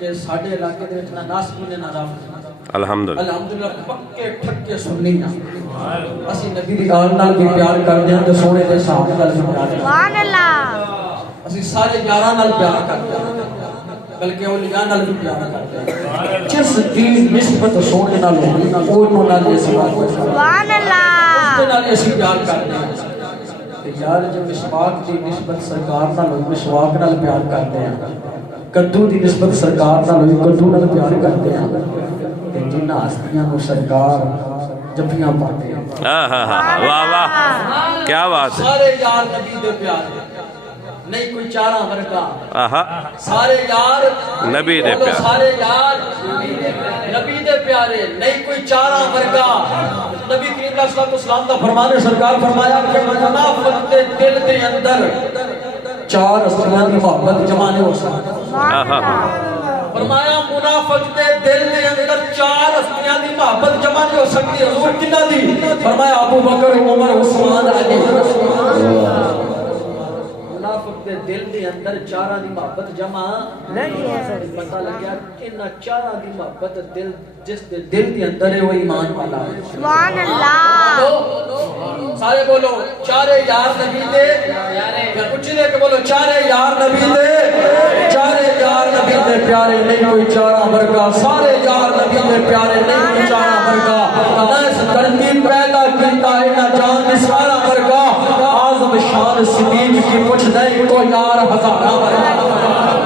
کہ ساڑھے علاقے دے وچ نہ ناسبی نے نہ رافضی الحمدللہ پکے ٹھکے سننی نا اسی نبی دی آل نال بھی پیار کردے ہیں تے سونے دے صحابہ نال بھی پیار سبحان اللہ اسی سارے یاراں نال پیار کردے ہیں بلکہ اولیاء نال بھی پیار کردے ہیں جس دی نسبت سونے نال ہوندی اونوں نال اسی سبحان اللہ اس دے نال اسی پیار کردے ہیں تے یار جو مسواک دی نسبت سرکار نال ہوئی مسواک نال پیار کردے ہیں کدو دی نسبت سرکار نال ہوئی کدو نال پیار کردے ہیں تے جنہ ہستیاں نو سرکار جپیاں پاتے ہیں واہ واہ کیا بات ہے سارے یار نبی دے پیارے نہیں کوئی چارہ ورگا سارے یار نبی دے پیارے سارے یار نبی دے پیارے نہیں کوئی چارہ ورگا نبی کریم علیہ الصلوۃ والسلام دا فرمان سرکار فرمایا کہ منافق دے دل دے اندر چار ہستیاں دی محبت جمع نہیں ہو سکتی فرمایا منافق دے دل دے اندر چار ہستیاں دی محبت جمع نہیں ہو سکتی حضور کنہ دی فرمایا ابو بکر عمر عثمان علی منافق دے دل دے اندر چاراں دی محبت جمع نہیں ہو سکتی پتہ لگیا انہاں چاراں دی محبت دل جس دے دل دے اندر ہے وہ ایمان والا ہے سبحان اللہ سارے بولو چارے یار نبی دے یا کچھ لے کے بولو چارے یار نبی دے چارے یار نبی دے پیارے نہیں کوئی چارہ ورگا سارے یار نبی دے پیارے نہیں کوئی چارہ ورگا نہ اس ترتیب پیدا کیتا ہے نہ جان سارا ورگا اعظم شان صدیق کی پوچھ نہیں تو یار ہزارہ ورگا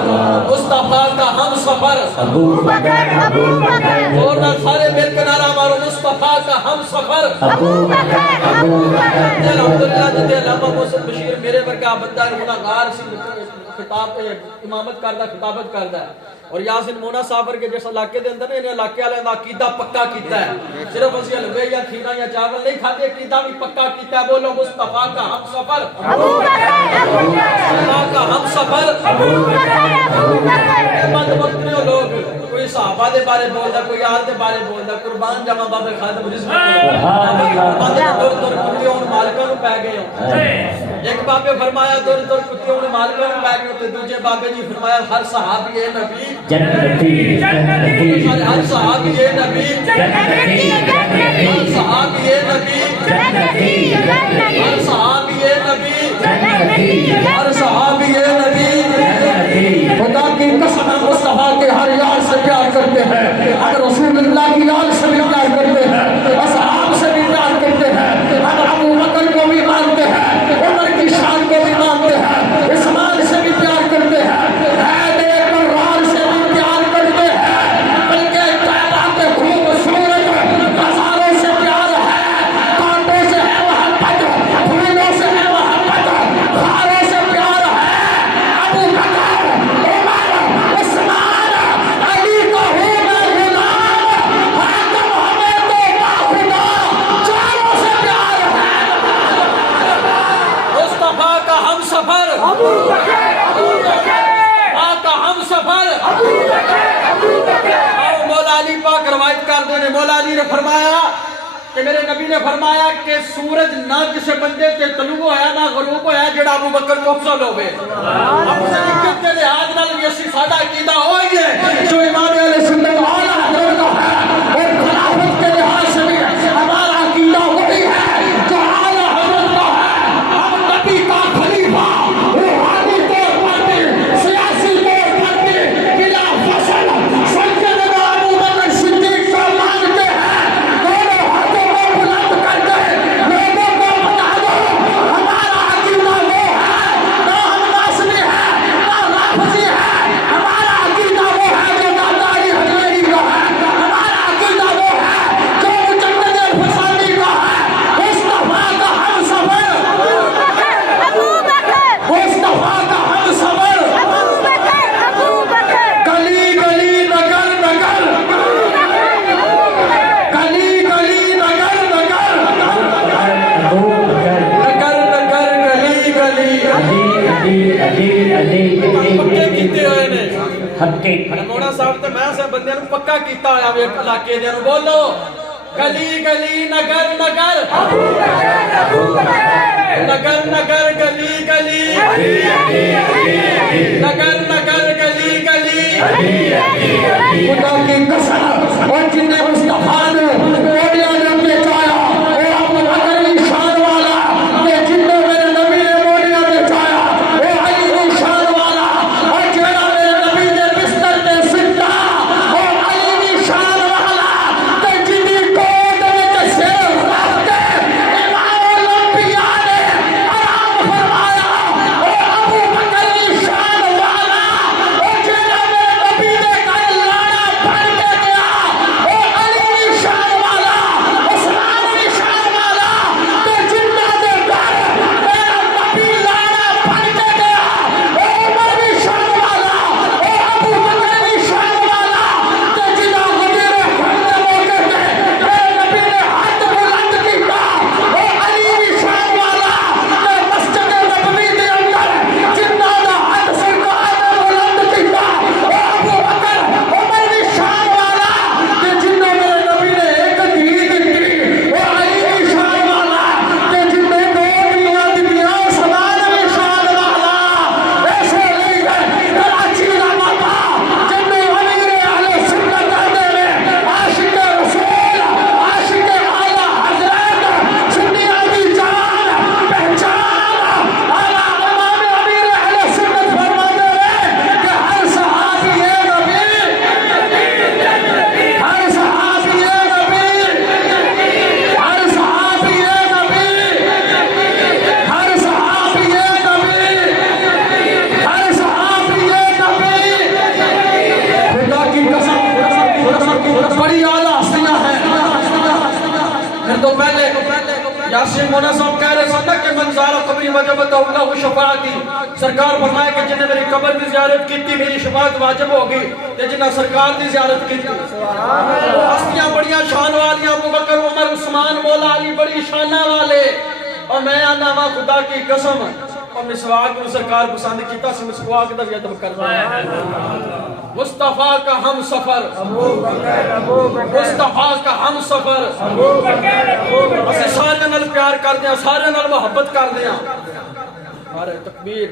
مصطفیٰ کا ہم سفر ابو بکر اور نہ سارے مل کے نعرہ مارو مصطفیٰ کا ہم سفر ابو بکر الحمدللہ جتے علامہ محسن بشیر میرے ورگا بندہ گناہگار سی خطاب امامت کردہ خطابت کردہ ہے اور یاسین مونا صاحب کے جیسا علاقے دے اندر انہیں علاقے والے دا عقیدہ پکا کیتا ہے صرف اسی حلوے یا کھیرا یا چاول نہیں کھاتے عقیدہ بھی پکا کیتا ہے بولو مصطفیٰ کا ہم سفر ابو بکر مصطفیٰ کا ہم سفر مند مند میں لوگ کوئی صحابہ دے بارے بولدا کوئی آل دے بارے بولدا قربان جمع باب خادم رزق قربان دے دور دور کتے ان مالکاں نو پے گئے ہوں ایک بابے فرمایا دور دور کتے ان مالکاں نو پے گئے تے دوجے بابے جی فرمایا ہر صحابی اے نبی جنتی ہر صحابی اے نبی جنتی ہر صحابی اے نبی جنتی ہر صحابی اے نبی جنتی ہر صحابی اے نبی خدا کی قسم مصطفیٰ کے ہر یار سے پیار کرتے ہیں اگر رسول اللہ کی یار سے بھی پیار کرتے ہیں اصحاب سے بھی پیار کرتے ہیں اگر ابو بکر کو بھی مانتے ہیں عمر کی شان کو بھی مانتے ہیں عثمان سے بھی پیار کرتے ہیں حیدر قرار سے بھی پیار کرتے ہیں بلکہ کائنات خوب سورج ہزاروں سے پیار ہے کانٹوں سے ہے محبت پھولوں سے ہے محبت خاروں سے پیار ہے ابو بکر عمر عثمان علی کو ہوں میں غلام حاکم ہمیں تو خدا چاروں سے پیار ہے مصطفیٰ کا ہم سفر ابو بکر آقا ہم سفر ابو بکر اور مولا علی پاک روایت کر دے نے مولا علی نے فرمایا کہ میرے نبی نے فرمایا کہ سورج نہ کسی بندے تے طلوع ہویا نہ غروب ہویا جڑا ابو بکر کو افضل ہوئے اب صدیقیت کے لحاظ نال یسی سادہ عقیدہ ہوئی ہے جو امام علیہ سنت اعلیٰ حضرت کا ہے اور خلافت کے لحاظ سے بھی ہمارا عقیدہ وہی ہے جو اعلیٰ حضرت کا ہے ہم نبی کا خلیفہ روحانی طور پر بھی سیاسی طور پر بھی بلا فصل سیدنا ابو بکر صدیق کو مانتے ہیں دونوں ہاتھوں کو بلند کر کے لوگوں کو بتا دو ہمارا عقیدہ وہ ہے نہ ہم ناصری ہے نہ رافضی ہے ہمارا عقیدہ وہ ہے جو داداری حجویری کا ہے ہمارا عقیدہ وہ ہے جو مجدد الفسانی کا ہے مصطفیٰ کا ہم سفر ابو بکر مصطفیٰ کا ہم سفر ابو بکر گلی گلی نگر نگر گلی گلی نگر نگر نگر نگر گلی گلی پکے کیتے ہوئے نے مونا صاحب تے میں سے بندے نو پکا کیتا ہویا وے علاقے دے نو بولو گلی گلی نگر نگر نگر نگر گلی گلی نگر نگر گلی گلی خدا کی قسم اور جن نے مصطفیٰ نے مولیہ نے بچایا اور ابو بکر کی شان والا کہ جن نے میرے نبی نے مولیہ بچایا وہ علی کی شان والا اور جیڑا میرے نبی نے بستر تے ستا اور علی کی شان والا کہ جنی کوٹ وچ سر رکھ کے امام الانبیاء نے آرام فرمایا اور ابو بکر کی شان والا اور جیڑا میرے نبی نے کل لانا پڑھ کے گیا اور علی کی شان والا عثمان کی شان والا کہ جنہ دے گھر میرا نبی لانا پڑھ کے گیا اور عمر کی شان والا اور ابو بکر کی شان والا کہ جنہ غدیر خون دے موقع تے میرے نبی نے ہاتھ بلند کیتا اور علی کی شان والا کہ مسجد نبوی دے اندر جنہ دا ہاتھ سرکار نے بلند کیتا اور ابو بکر عمر کی شان والا کہ جنہ میرے نبی نے ایک دھی دیتی اور علی کی شان والا کہ جنہ دو دنیا دنیا سلام کی شان والا ایسے لے گئے کراچی کا بابا جنہ امیر اہل سنت دے میں عاشق رسول عاشق اعلیٰ حضرت سنیہ دی جان پہچان اعلیٰ امام امیر اہل سنت فرماتے ہیں کہ ہر صحابی نبی ہر صحابی نبی ہر صحابی نبی ہر صحابی نبی ہر صحابی نبی خدا کی قسم بڑی اعلیٰ ہستیاں ہیں پھر تو پہلے یاسین مونا صاحب کہہ رہے سن کہ منظار قبری وجبت اللہ شفاعتی سرکار فرمائے کہ جنہیں میری قبر کی زیارت کی تھی میری شفاعت واجب ہوگی کہ جنہیں سرکار کی زیارت کی تھی ہستیاں بڑیاں شان والیاں ابو بکر عمر عثمان مولا علی بڑی شانہ والے اور میں آنا وا خدا کی قسم اور مسواک میں سرکار پسند کیتا سے مسواک دا بھی ادب کرنا ہے مصطفیٰ کا ہم سفر مصطفیٰ کا ہم سفر اسے سارے نال پیار کر دیا سارے نال محبت کر دیا سارے تکبیر